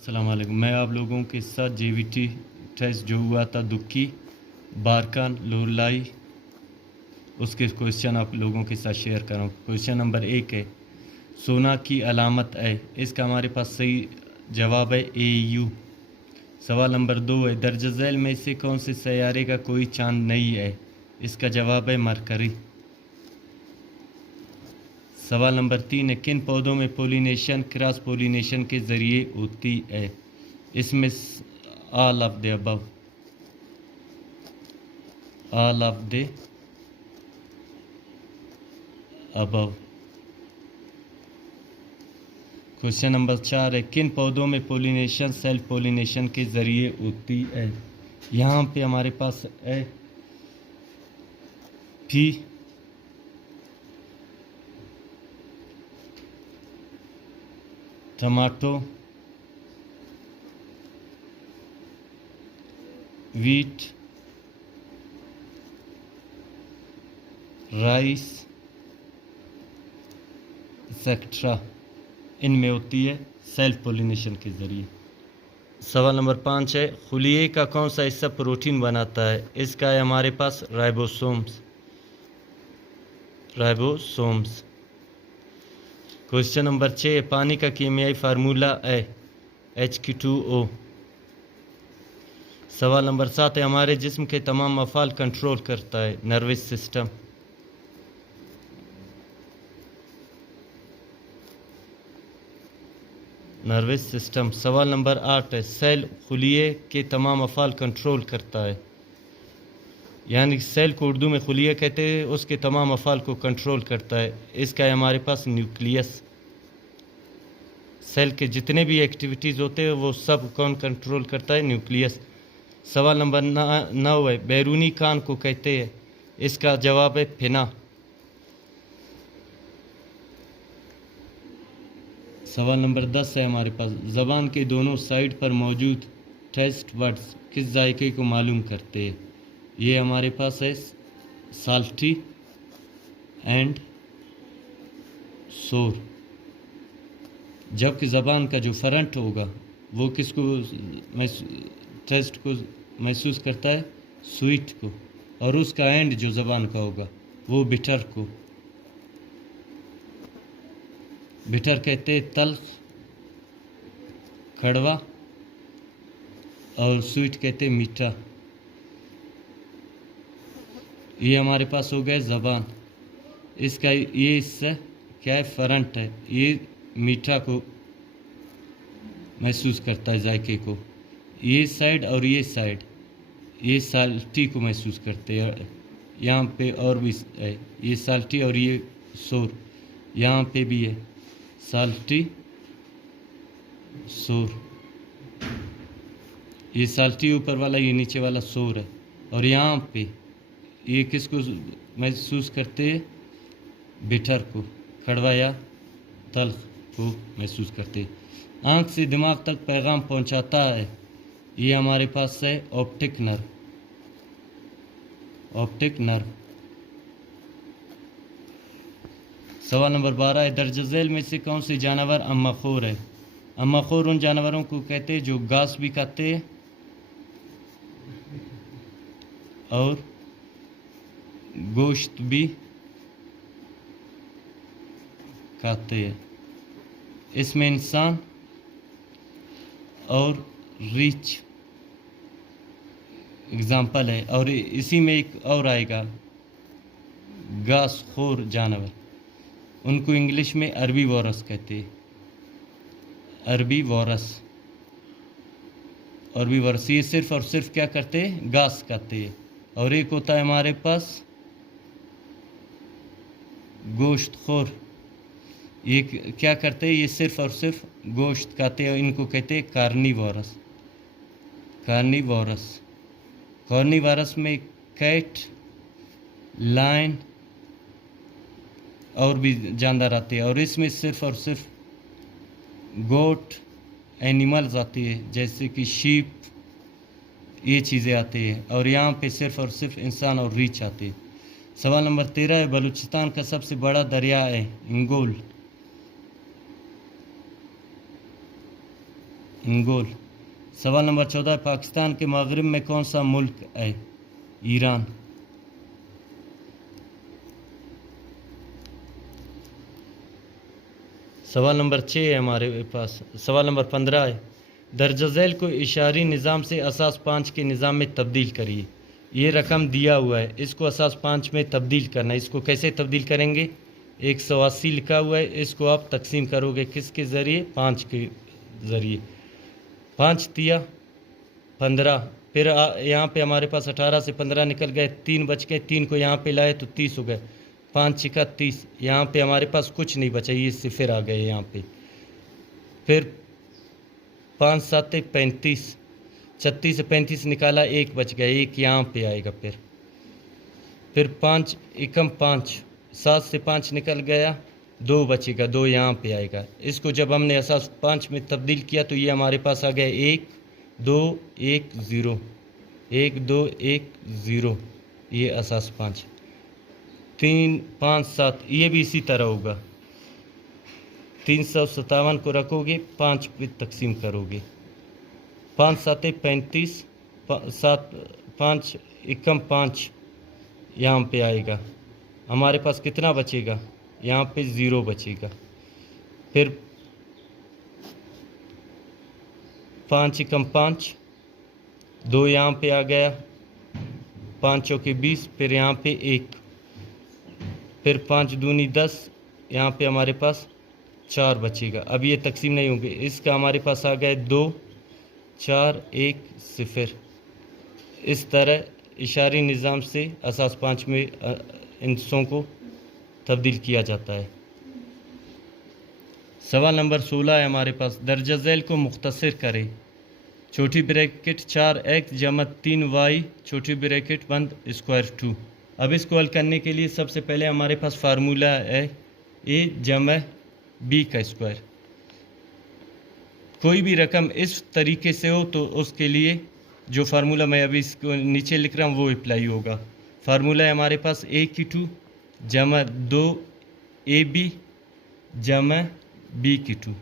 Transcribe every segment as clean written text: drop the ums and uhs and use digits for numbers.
अस्सलाम वालेकुम। मैं आप लोगों के साथ जेवीटी टेस्ट जो हुआ था दुक्की बारकान लोलाई उसके क्वेश्चन आप लोगों के साथ शेयर कर रहा हूँ। क्वेश्चन नंबर 1 है सोना की अलामत है, इसका हमारे पास सही जवाब है AU। सवाल नंबर 2 है दर्ज झैल में से कौन से सैयारे का कोई चांद नहीं है, इसका जवाब है मरकरी। सवाल नंबर 3 है किन पौधों में पोलिनेशन क्रॉस पोलिनेशन के ज़रिए होती है, इसमें all of the above, all of the above. Question number 4 है किन पौधों में पोलिनेशन सेल्फ पोलिनेशन के ज़रिए होती है, यहाँ पे हमारे पास है P tomato, wheat, rice etcetera, इनमें होती है सेल्फ पोलिनेशन के ज़रिए। सवाल नंबर 5 है खुलिये का कौन सा हिस्सा प्रोटीन बनाता है, इसका है हमारे पास राइबोसोम्स, राइबोसोम्स। क्वेश्चन नंबर 6 पानी का कीमियाई फार्मूला है H2O। सवाल नंबर 7 है हमारे जिस्म के तमाम अफ़ाल कंट्रोल करता है नर्वस सिस्टम। Nervous system. सवाल नंबर 8 है सेल खुलिये के तमाम अफ़ाल कंट्रोल करता है, यानी सेल को उर्दू में खुलिया कहते हैं, उसके तमाम अफ़ाल को कंट्रोल करता है, इसका है हमारे पास न्यूक्लियस। सेल के जितने भी एक्टिविटीज़ होते हैं वो सब कौन कंट्रोल करता है, न्यूक्लियस। सवाल नंबर 9 है बैरूनी कान को कहते हैं, इसका जवाब है फिना। सवाल नंबर 10 है हमारे पास ज़बान के दोनों साइड पर मौजूद टेस्ट वर्ड्स किस जायके को मालूम करते हैं, ये हमारे पास है साल्टी एंड सोर। जबकि ज़बान का जो फ्रंट होगा वो किसको टेस्ट को महसूस करता है, स्वीट को, और उसका एंड जो ज़बान का होगा वो बिटर को। बिटर कहते हैं तल्ख, कड़वा, और स्वीट कहते हैं मीठा। ये हमारे पास हो गया ज़बान, इसका ये हिस्सा क्या है, फ्रंट है, ये मीठा को महसूस करता है जायके को, ये साइड और ये साइड ये साल्टी को महसूस करते हैं। यहाँ पे और भी है ये साल्टी और ये सोर, यहाँ पे भी है साल्टी सोर, ये साल्टी ऊपर वाला ये नीचे वाला सोर है, और यहाँ पे ये किसको महसूस करते हैं, बिटर को, कड़वा या तल्ख को महसूस करते हैं। आँख से दिमाग तक पैगाम पहुँचाता है, ये हमारे पास है ऑप्टिक नर्व, ऑप्टिक नर्व। सवाल नंबर 12 है दर्ज झैल में से कौन से जानवर अम्माखोर है। अम्माखोर उन जानवरों को कहते हैं जो घास भी खाते हैं और गोश्त भी खाते हैं, इसमें इंसान और रीछ एग्जाम्पल है, और इसी में एक और आएगा घासखोर जानवर, उनको इंग्लिश में अरबी वॉरस कहते हैं, अरबी वॉरस। अरबी वॉरस ये सिर्फ और सिर्फ क्या करते हैं, घास खाते हैं। और एक होता है हमारे पास गोश्तखोर, ये क्या करते हैं, ये सिर्फ और सिर्फ गोश्त खाते हैं, इनको कहते हैं कार्निवोरस, कार्निवोरस। कार्निवोरस में कैट, लायन और भी जानदार आते हैं, और इसमें सिर्फ और सिर्फ गोट एनिमल्स आती है जैसे कि शीप, ये चीज़ें आती हैं, और यहाँ पे सिर्फ और सिर्फ इंसान और रीछ आते हैं। सवाल नंबर 13 है बलूचिस्तान का सबसे बड़ा दरिया है इंगोल। इंगोल। सवाल नंबर 14, पाकिस्तान के मगरिब में कौन सा मुल्क है? ईरान। सवाल नंबर 6 है हमारे पास। सवाल नंबर 15 है, दर्ज झैल को इशारी निज़ाम से असास 5 के निज़ाम में तब्दील करिए। ये रकम दिया हुआ है, इसको असास 5 में तब्दील करना है। इसको कैसे तब्दील करेंगे? 180 लिखा हुआ है, इसको आप तकसीम करोगे किसके ज़रिए? 5 के ज़रिए। 5 तिया 15, फिर यहाँ पे हमारे पास 18 से 15 निकल गए, 3 बच गए, 3 को यहाँ पे लाए तो 30 हो गए, 5 छिका 30। यहाँ पे हमारे पास कुछ नहीं बचा, ये सिफर आ गए यहाँ पे। फिर 5 7 35, 36 से 35 निकाला, 1 बच गया, 1 यहाँ पे आएगा। फिर 5 एकम 5, 7 से 5 निकल गया, 2 बचेगा, 2 यहाँ पे आएगा। इसको जब हमने असास 5 में तब्दील किया तो ये हमारे पास आ गया 1 2 1 0, 1 2 1 0, ये असास 5। 3 5 7, ये भी इसी तरह होगा। 357 को रखोगे, 5 पे तकसीम करोगे, 5 7 35, 7 5 एकम 5 यहाँ पे आएगा। हमारे पास कितना बचेगा? यहाँ पे 0 बचेगा। फिर 5 एकम 5, 2 यहाँ पे आ गया, 5 चौके 20, फिर यहाँ पे 1, फिर 5 दूनी 10, यहाँ पे हमारे पास 4 बचेगा। अब ये तकसीम नहीं होंगे, इसका हमारे पास आ गया 2 4 1 0। इस तरह इशारी निज़ाम से असास 5 में इंसों को तब्दील किया जाता है। सवाल नंबर 16 है हमारे पास, दर्ज झैल को मुख्तसर करें। छोटी ब्रैकेट 4x जमा 3y छोटी ब्रैकेट बंद स्क्वायर 2। अब इसको हल करने के लिए सबसे पहले हमारे पास फार्मूला है a जमा b का स्क्वायर। कोई भी रकम इस तरीके से हो तो उसके लिए जो फार्मूला मैं अभी इसको नीचे लिख रहा हूँ वो अप्लाई होगा। फार्मूला है हमारे पास a² जमा 2ab जमा b²।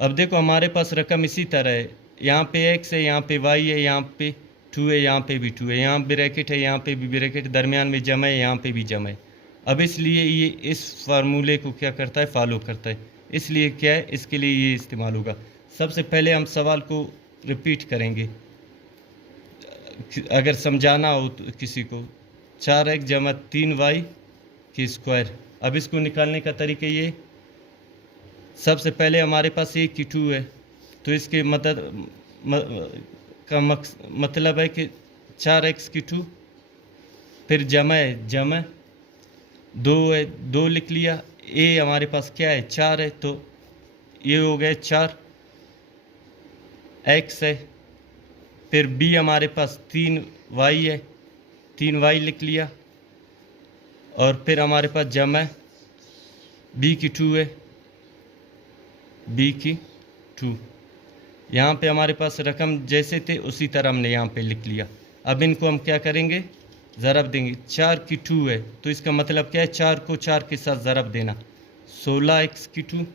अब देखो हमारे पास रकम इसी तरह है, यहाँ पे x है, यहाँ पे y है, यहाँ पे 2 है, यहाँ पे भी 2 है, यहाँ ब्रैकेट है, यहाँ पे भी ब्रैकेट, दरमियान में जमा है, यहाँ पे भी जमा है। अब इसलिए ये इस फार्मूले को क्या करता है? फॉलो करता है। इसलिए क्या है, इसके लिए ये इस्तेमाल होगा। सबसे पहले हम सवाल को रिपीट करेंगे अगर समझाना हो तो किसी को। 4x जमा 3y की स्क्वायर। अब इसको निकालने का तरीका ये, सबसे पहले हमारे पास a² है तो इसके मतलब है कि 4x², फिर जमा है, जमा 2 है, 2 लिख लिया। a हमारे पास क्या है? 4 है, तो ये हो गए 4 x है। फिर b हमारे पास 3y है, 3y लिख लिया। और फिर हमारे पास जमा b² है, b²। यहाँ पे हमारे पास रकम जैसे थे उसी तरह हमने यहाँ पे लिख लिया। अब इनको हम क्या करेंगे? ज़रब देंगे। 4² है तो इसका मतलब क्या है? 4 को 4 के साथ ज़रब देना, 16x²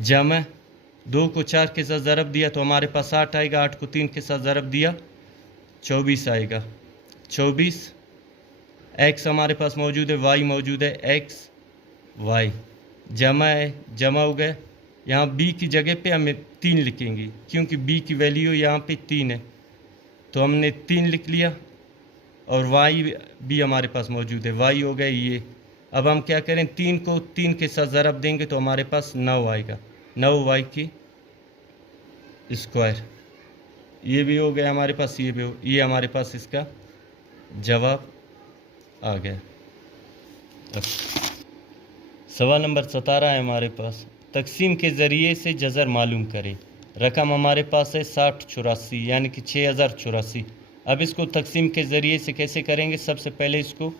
जमा 2 को 4 के साथ ज़रब दिया तो हमारे पास 8 आएगा, 8 को 3 के साथ ज़रब दिया 24 आएगा। 24 x हमारे पास मौजूद है, y मौजूद है, x y जमा है, जमा हो गया। यहाँ b की जगह पे हमें 3 लिखेंगे क्योंकि b की वैल्यू यहाँ पे 3 है तो हमने 3 लिख लिया। और y भी हमारे पास मौजूद है, y हो गया ये। अब हम क्या करें? 3 को 3 के साथ ज़रब देंगे तो हमारे पास 9 आएगा, 9y की स्क्वायर। ये भी हो गया हमारे पास, ये भी हो, ये हमारे पास इसका जवाब आ गया। सवाल नंबर 17 है हमारे पास, तकसीम के ज़रिए से जज़र मालूम करें। रकम हमारे पास है 6084 यानी कि 6084। अब इसको तकसीम के ज़रिए से कैसे करेंगे? सबसे पहले इसको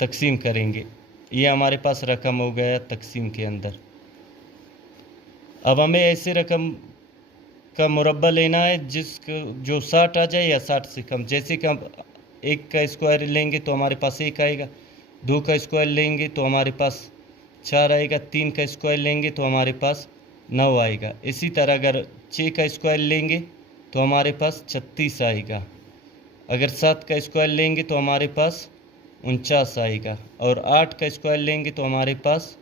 तकसीम करेंगे। ये हमारे पास रकम हो गया तकसीम के अंदर। अब हमें ऐसे रकम का मुरब्बा लेना है जो 60 आ जाए या 60 से कम। जैसे कि हम 1 का स्क्वायर लेंगे तो हमारे पास 1 आएगा, 2 का स्क्वायर लेंगे तो हमारे पास 4 आएगा, 3 का स्क्वायर लेंगे तो हमारे पास 9 आएगा। इसी तरह अगर 6 का स्क्वायर लेंगे तो हमारे पास 36 आएगा। अगर 7 का स्क्वायर लेंगे तो हमारे पास 49 आएगा। और 8 का स्क्वायर लेंगे तो हमारे पास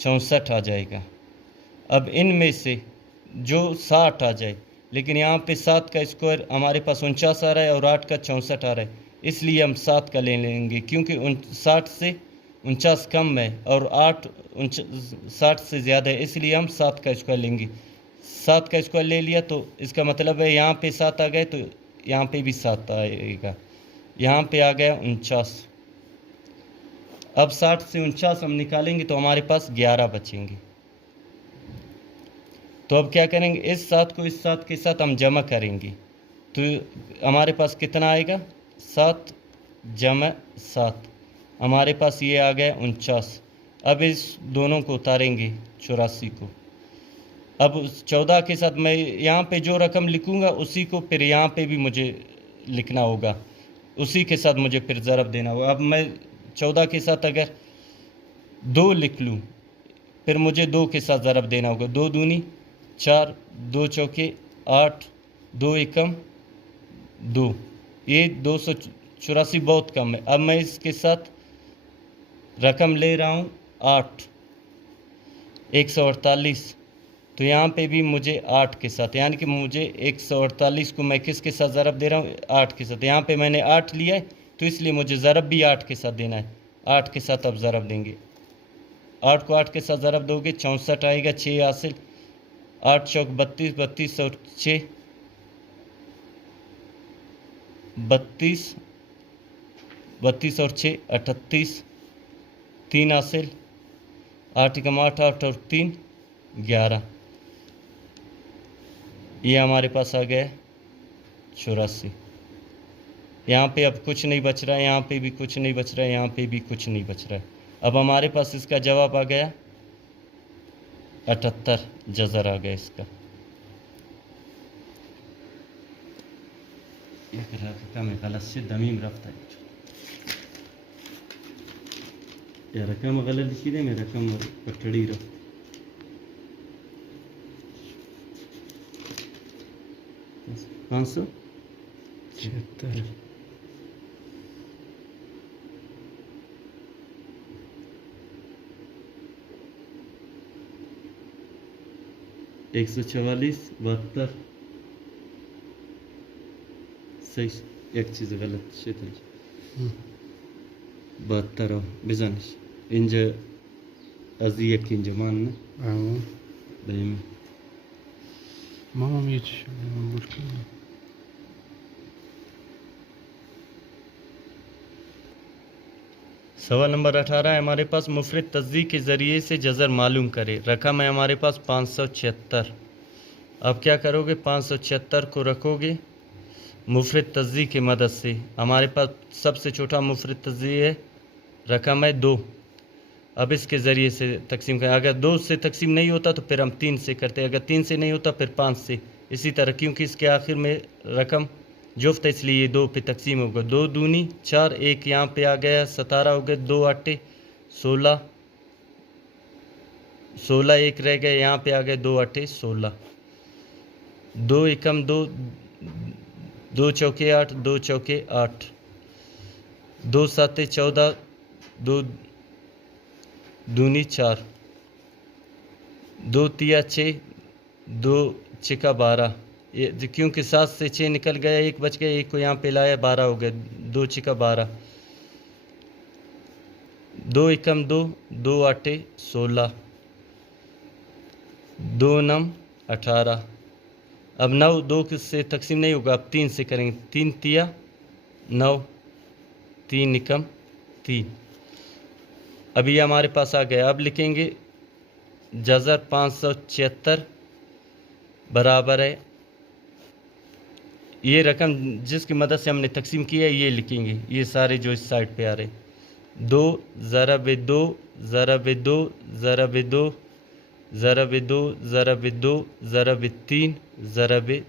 64 आ जाएगा। अब इनमें से जो 60 आ जाए, लेकिन यहाँ पे 7 का स्क्वायर हमारे पास 49 आ रहा है और 8 का 64 आ रहा है, इसलिए हम 7 का ले लेंगे, क्योंकि 60 से 49 कम है और 8 60 से ज़्यादा है, इसलिए हम 7 का स्क्वायर लेंगे। 7 का स्क्वायर ले लिया तो इसका मतलब है यहाँ पे 7 आ गए तो यहाँ पे भी 7 आएगा। यहाँ पे आ गया 49। अब 60 से 49 हम निकालेंगे तो हमारे पास 11 बचेंगे। तो अब क्या करेंगे, इस 7 को इस 7 के साथ हम जमा करेंगे तो हमारे पास कितना आएगा, 7 जमा 7, हमारे पास ये आ गया 49। अब इस दोनों को उतारेंगे 84 को। अब 14 के साथ मैं यहाँ पे जो रकम लिखूँगा उसी को फिर यहाँ पे भी मुझे लिखना होगा, उसी के साथ मुझे फिर ज़रब देना होगा। अब मैं 14 के साथ अगर 2 लिख लूँ, फिर मुझे 2 के साथ ज़रब देना होगा। 2 दूनी 4, 2 चौके 8, 2 एकम 2, ये 284 बहुत कम है। अब मैं इसके साथ रकम ले रहा हूँ 8, 148, तो यहाँ पे भी मुझे 8 के साथ, यानी कि मुझे 148 को मैं किसके साथ ज़रब दे रहा हूँ, 8 के साथ। यहाँ पे मैंने 8 लिया है तो इसलिए मुझे ज़रब भी 8 के साथ देना है। 8 के साथ अब ज़रब देंगे, 8 को 8 के साथ ज़रब दोगे 64 आएगा, 6 हासिल, 8 चौक 32, 32 और 6 32, 32 और 6 38, 3 हासिल, 8 एकम 8, 8 और 3 11, ये हमारे पास आ गया 84। यहाँ पे अब कुछ नहीं बच रहा है, यहाँ पे भी कुछ नहीं बच रहा है, यहाँ पे भी कुछ नहीं बच रहा है। अब हमारे पास इसका जवाब आ गया 78 जज़र आ गया इसका। रकम गलत से दमीम रफ्ता है या रकम गलत लिखी दे, मैं रकम पटड़ी रफ 576। एक 144 72 सही, एक चीज़ गलत शेतल 72 बिजानिश इंज अजियक इंज मान दाइम Mamam yetişiyor. Burkina. सवाल नंबर 18 है हमारे पास, मुफरद तस्दीक के ज़रिए से जज़र मालूम करें। रकम है हमारे पास 576। अब क्या करोगे, 576 को रखोगे मुफरद तस्दीक की मदद से। हमारे पास सबसे छोटा मुफरद तस्दीक है, रकम है 2। अब इसके ज़रिए से तकसीम करें। अगर 2 से तकसीम नहीं होता तो फिर हम 3 से करते, अगर 3 से नहीं होता फिर 5 से, इसी तरह, क्योंकि इसके आखिर में रकम जुफ्त है इसलिए ये 2 पे तकसीम होगा। 2 दूनी 4, 1 यहाँ पे आ गया 17 हो गए, 2 8 16, 16 एक रह गए, यहाँ पे आ गए 2 8 16, 2 एकम 2, 2 चौके 8, 2 चौके 8, 2 7 14, 2 दूनी 4, 2 तिया 6, 2 छिका 12, ये क्योंकि 7 से 6 निकल गया, 1 बच गया, 1 को यहाँ पे लाया 12 हो गया, 2 छिका 12, 2 एकम 2, 2 8 16, 2 9 18। अब 9 2 से तकसीम नहीं होगा, अब 3 से करेंगे, 3 तिया 9, 3 निकम 3। अभी ये हमारे पास आ गया। अब लिखेंगे जज़र 576 बराबर है, ये रकम जिसकी मदद से हमने तकसीम किया है ये लिखेंगे, ये सारे जो इस साइड पे आ रहे, 2 ज़रब 2 ज़रब 2 ज़रब 2 ज़रब 2 ज़रब 2 ज़रब 3 ज़रब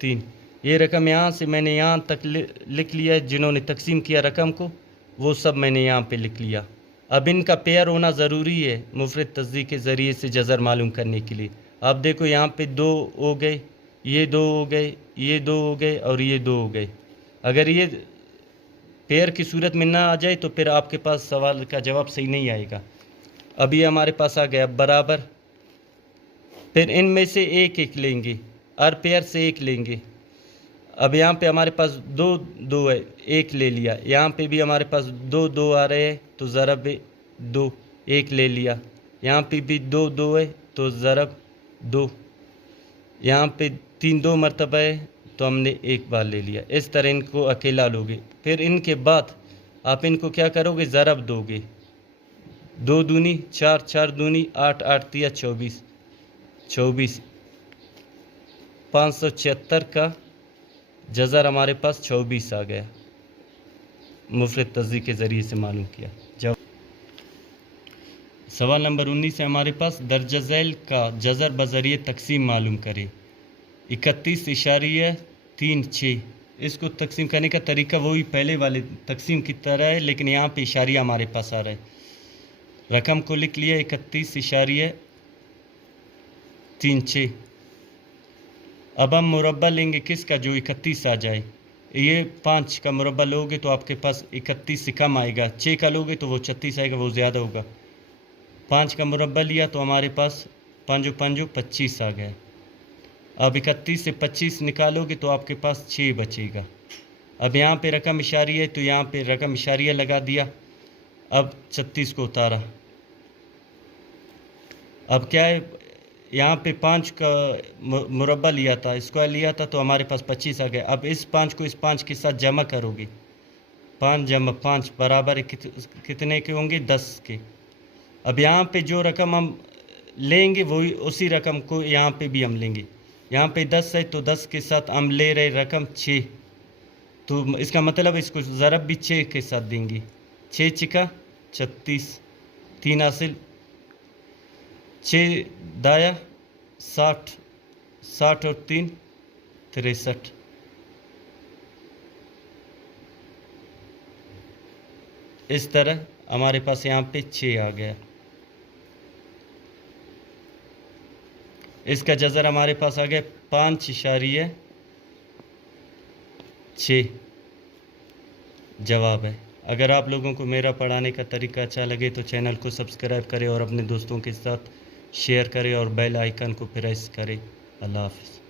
3। ये रकम यहाँ से मैंने यहाँ तक लिख लिया है, जिन्होंने तकसीम किया रकम को वो सब मैंने यहाँ पे लिख लिया। अब इनका पेयर होना ज़रूरी है मुफरद तस्दीक के ज़रिए से जज़र मालूम करने के लिए। आप देखो यहाँ पे 2 हो गए, ये 2 हो गए, ये 2 हो गए और ये 2 हो गए। अगर ये पेयर की सूरत में ना आ जाए तो फिर आपके पास सवाल का जवाब सही नहीं आएगा। अब ये हमारे पास आ गया बराबर। फिर इनमें से एक एक लेंगे, हर पेयर से एक लेंगे। अब यहाँ पे हमारे पास 2 2 है, एक ले लिया। यहाँ पे भी हमारे पास 2 2 आ रहे हैं तो ज़रब 2, एक ले लिया। यहाँ पे भी 2 2 है तो ज़रब 2। यहाँ पे 3 2 मरतबा है तो हमने एक बार ले लिया। इस तरह इनको अकेला लोगे। फिर इनके बाद आप इनको क्या करोगे, ज़रब दोगे। 2 दूनी 4, 4 दूनी 8, 8 तिया 24, 24। 576 का जज़र हमारे पास 24 आ गया। मुफ़रद तज़्ज़ी के ज़रिए से मालूम किया। जब सवाल नंबर 19 है हमारे पास, दर्ज झैल का जज़र बज़रिए तकसीम मालूम करें। 31.36। इसको तकसीम करने का तरीका वही पहले वाले तकसीम की तरह है, लेकिन यहाँ पे इशारिया हमारे पास आ रहा है। रकम को लिख लिया 31.36। अब हम मुरब्बा लेंगे किसका, जो 31 आ जाए। ये 5 का मुरब्बा लोगे तो आपके पास 31 से कम आएगा। 6 का लोगे तो वो 36 आएगा, वो ज़्यादा होगा। 5 का मुरब्बा लिया तो हमारे पास 5 5 25 आ गया। अब 31 से 25 निकालोगे तो आपके पास 6 बचेगा। अब यहाँ पे रकम इशारी है तो यहाँ पे रकम इशारिया लगा दिया। अब 36 को उतारा। अब क्या है, यहाँ पे 5 का मुरब्बा लिया था, स्क्वायर लिया था तो हमारे पास 25 आ गया। अब इस 5 को इस 5 के साथ जमा करोगे। 5 जमा 5 बराबर कितने के होंगे, 10 के। अब यहाँ पे जो रकम हम लेंगे वही उसी रकम को यहाँ पे भी हम लेंगे। यहाँ पे 10 है तो 10 के साथ हम ले रहे रकम 6, तो इसका मतलब इसको ज़रब भी 6 के साथ देंगे। 6 चिका 36, 3 हासिल 6 दाया 60, 60 और 3 63। इस तरह हमारे पास यहाँ पे 6 आ गया। इसका जज़र हमारे पास आ गया 5.6 जवाब है। अगर आप लोगों को मेरा पढ़ाने का तरीका अच्छा लगे तो चैनल को सब्सक्राइब करें और अपने दोस्तों के साथ शेयर करें और बेल आइकन को प्रेस करें। अल्लाह हाफ़िज़।